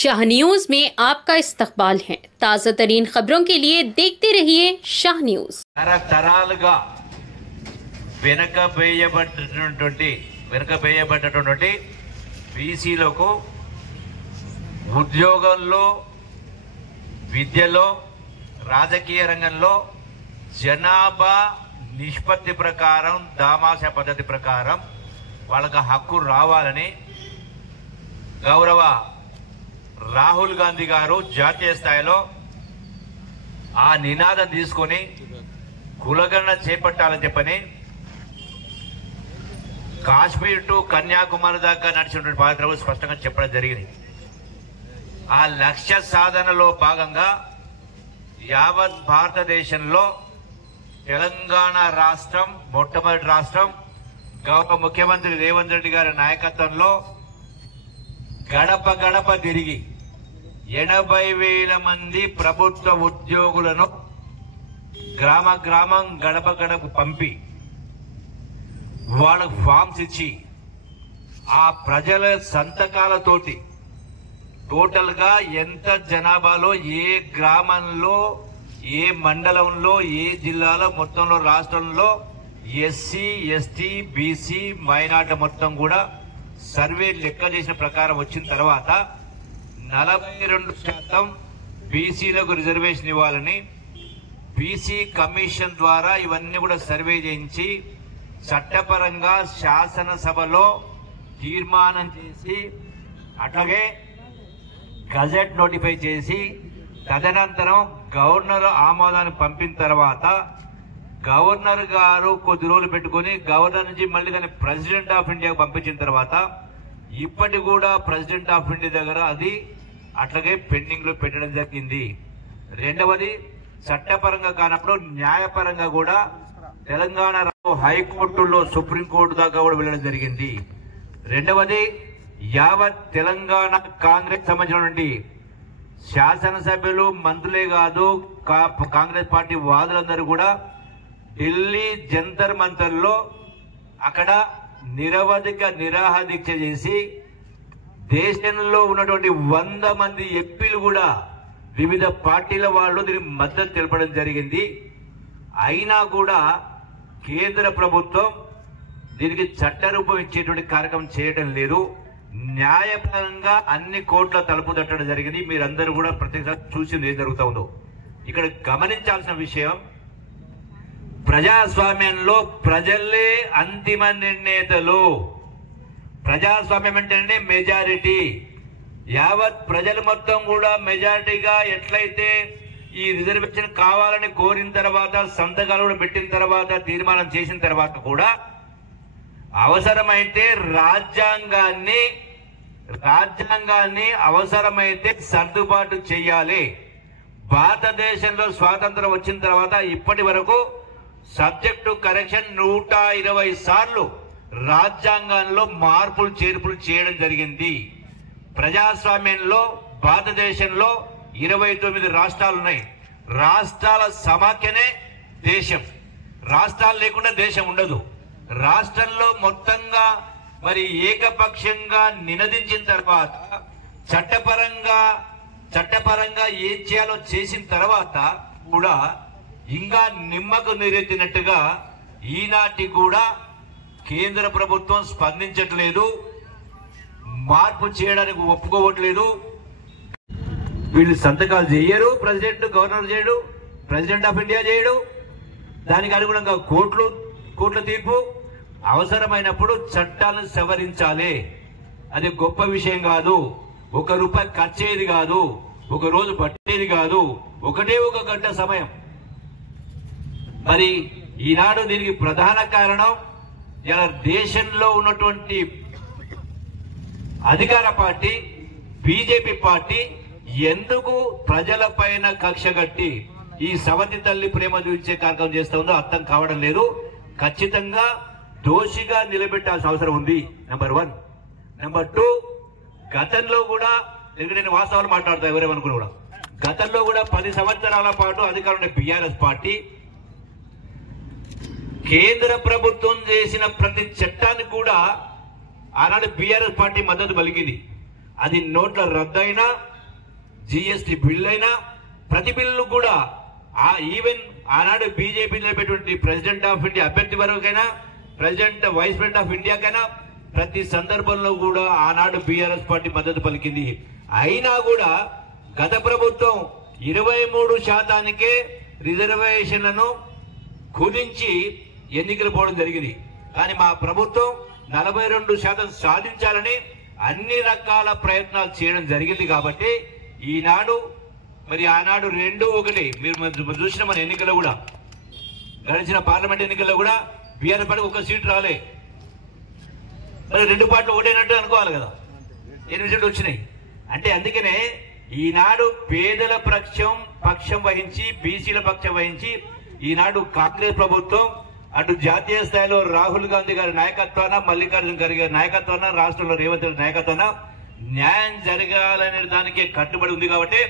Shah news में आपका इस्तकबाल है। ताज़ा तरीन खबरों के लिए देखते रहिए शाह न्यूज। తరతరాలుగా వెనకబేయబడ్డటువంటి బీసీలకు ఉద్యోగంలో, విద్యలో, రాజకీయ రంగంలో జనాభా నిష్పత్తి ప్రకారం, దామాష పద్ధతి ప్రకారం వాళ్ళకి హక్కు రావాలని గౌరవ రాహుల్ గాంధీ గారు జాతీయ స్థాయిలో ఆ నినాదం తీసుకొని కులగణన చేపట్టాలని చెప్పని కాశ్మీర్ టు కన్యాకుమారి దాకా నడిచినటువంటి పాత్ర స్పష్టంగా చెప్పడం జరిగింది. ఆ లక్ష్య సాధనలో భాగంగా యావత్ భారతదేశంలో తెలంగాణ రాష్ట్రం మొట్టమొదటి రాష్ట్రం. గౌరవ ముఖ్యమంత్రి రేవంత్ రెడ్డి గారి నాయకత్వంలో గడప గడప తిరిగి 80,000 మంది ప్రభుత్వ ఉద్యోగులను గ్రామ గ్రామం గడప గడప పంపి వాళ్ళకు ఫామ్స్ ఇచ్చి ఆ ప్రజల సంతకాలతోటి టోటల్ గా ఎంత జనాభాలో, ఏ గ్రామంలో, ఏ మండలంలో, ఏ జిల్లాలో, మొత్తంలో రాష్ట్రంలో ఎస్సీ, ఎస్టీ, బీసీ, మైనార్టీ మొత్తం కూడా సర్వే లెక్క చేసిన ప్రకారం వచ్చిన తర్వాత 42% బీసీలకు రిజర్వేషన్ ఇవ్వాలని బీసీ కమిషన్ ద్వారా ఇవన్నీ కూడా సర్వే చేయించి చట్టపరంగా శాసనసభలో తీర్మానం చేసి అట్లాగే గజెట్ నోటిఫై చేసి తదనంతరం గవర్నర్ ఆమోదాన్ని పంపిన తర్వాత గవర్నర్ గారు కొద్ది రోజులు పెట్టుకుని గవర్నర్ నుంచి మళ్ళీ దాన్ని ప్రెసిడెంట్ ఆఫ్ ఇండియాకు పంపించిన తర్వాత ఇప్పటి కూడా ప్రెసిడెంట్ ఆఫ్ ఇండియా దగ్గర అది అట్లాగే పెండింగ్ లో పెట్టడం జరిగింది. రెండవది, చట్టపరంగా కానప్పుడు న్యాయపరంగా కూడా తెలంగాణ హైకోర్టులో, సుప్రీంకోర్టు దాకా కూడా వెళ్ళడం జరిగింది. రెండవది, యావత్ తెలంగాణ కాంగ్రెస్ సంబంధించినటువంటి శాసనసభ్యులు, మంత్రులే కాదు కాంగ్రెస్ పార్టీ వాదులందరూ కూడా ఢిల్లీ జంతర్ మంతర్లో అక్కడ నిరవధిక నిరాహార దీక్ష చేసి దేశంలో ఉన్నటువంటి 100 మంది ఎంపీలు కూడా వివిధ పార్టీల వాళ్ళు దీనికి మద్దతు తెలపడం జరిగింది. అయినా కూడా కేంద్ర ప్రభుత్వం దీనికి చట్టరూపం ఇచ్చేటువంటి కార్యక్రమం చేయడం లేదు. న్యాయపరంగా అన్ని కోర్టుల తలుపు తట్టడం జరిగింది. మీరందరూ కూడా ప్రత్యేకంగా చూసింది ఏం జరుగుతూ ఉందో. ఇక్కడ గమనించాల్సిన విషయం, ప్రజాస్వామ్యంలో ప్రజలే అంతిమ నిర్ణేతలు. ప్రజాస్వామ్యం అంటేనే మెజారిటీ. యావత్ ప్రజలు మొత్తం కూడా మెజారిటీగా ఎట్లయితే ఈ రిజర్వేషన్ కావాలని కోరిన తర్వాత, సంతకాలు కూడా పెట్టిన తర్వాత, తీర్మానం చేసిన తర్వాత కూడా అవసరమైతే రాజ్యాంగాన్ని అవసరమైతే సర్దుబాటు చేయాలి. భారతదేశంలో స్వాతంత్రం వచ్చిన తర్వాత ఇప్పటి వరకు సబ్జెక్టు కరెక్షన్ 120 సార్లు రాజ్యాంగంలో మార్పులు చేర్పులు చేయడం జరిగింది. ప్రజాస్వామ్యంలో భారతదేశంలో 29 రాష్ట్రాలు ఉన్నాయి. రాష్ట్రాల సమాఖ్యనే దేశం. రాష్ట్రాలు లేకుండా దేశం ఉండదు. రాష్ట్రంలో మొత్తంగా మరి ఏకపక్షంగా నినదించిన తర్వాత చట్టపరంగా ఏం చేయాలో చేసిన తర్వాత కూడా ఇంకా నిమ్మకు నీరెత్తినట్టుగా ఈనాటి కూడా కేంద్ర ప్రభుత్వం స్పందించట్లేదు, మార్పు చేయడానికి ఒప్పుకోవట్లేదు. వీళ్ళు సంతకాలు చేయరు, ప్రెసిడెంట్, గవర్నర్ చేయడు, ప్రెసిడెంట్ ఆఫ్ ఇండియా చేయడు. దానికి అనుగుణంగా కోర్టుల తీర్పు. అవసరమైనప్పుడు చట్టాలను సవరించాలి. అది గొప్ప విషయం కాదు. 1 రూపాయి ఖర్చయ్యేది కాదు, 1 రోజు పట్టేది కాదు, ఒకటే 1 గంట సమయం. మరి ఈనాడు దీనికి ప్రధాన కారణం ఇలా దేశంలో ఉన్నటువంటి అధికార పార్టీ బీజేపీ పార్టీ ఎందుకు ప్రజల పైన కక్ష కట్టి ఈ సవతి తల్లి ప్రేమ చూపించే కార్యక్రమం చేస్తూ ఉందో అర్థం కావడం లేదు. ఖచ్చితంగా దోషిగా నిలబెట్టాల్సిన అవసరం ఉంది. నెంబర్ 1. నెంబర్ 2, గతంలో కూడా నేను వాస్తవాలు మాట్లాడతా ఎవరేమనుకున్నా కూడా గతంలో కూడా 10 సంవత్సరాల పాటు అధికారంలో బీఆర్ఎస్ పార్టీ కేంద్ర ప్రభుత్వం చేసిన ప్రతి చట్టానికి కూడా ఆనాడు బీఆర్ఎస్ పార్టీ మద్దతు పలికింది. అది నోట్ల రద్దయినా జిఎస్టి బిల్లు అయినా ప్రతి బిల్లు కూడా ఈవెన్ ఆనాడు బీజేపీ నిలబెట్టినటువంటి ప్రెసిడెంట్ ఆఫ్ ఇండియా అభ్యర్థి వరకైనా ప్రెసిడెంట్ వైస్ ప్రెసిడెంట్ ఆఫ్ ఇండియాకైనా ప్రతి సందర్భంలో కూడా ఆనాడు బీఆర్ఎస్ పార్టీ మద్దతు పలికింది. అయినా కూడా గత ప్రభుత్వం 23% రిజర్వేషన్లను కుదించి ఎన్నికలు పోవడం జరిగింది. కానీ మా ప్రభుత్వం 42% సాధించాలని అన్ని రకాల ప్రయత్నాలు చేయడం జరిగింది. కాబట్టి ఈనాడు మరి ఆనాడు 2-1 మీరు చూసిన మన ఎన్నికల్లో కూడా గడిచిన పార్లమెంట్ ఎన్నికల్లో కూడా బీఆర్ఎస్ పార్టీ ఒక సీట్ రాలే. మరి 2 పార్టీలు ఒకటేనట్టు అనుకోవాలి కదా, 8 సీట్లు వచ్చినాయి. అంటే అందుకనే ఈనాడు పేదల పక్షం వహించి బీసీల పక్షం వహించి ఈనాడు కాంగ్రెస్ ప్రభుత్వం అటు జాతీయ స్థాయిలో రాహుల్ గాంధీ గారి నాయకత్వాన, మల్లికార్జున ఖర్గే గారి నాయకత్వాన, రాష్ట్రంలో రేవంత్ రెడ్డి నాయకత్వాన న్యాయం జరగాలనే దానికే కట్టుబడి ఉంది. కాబట్టి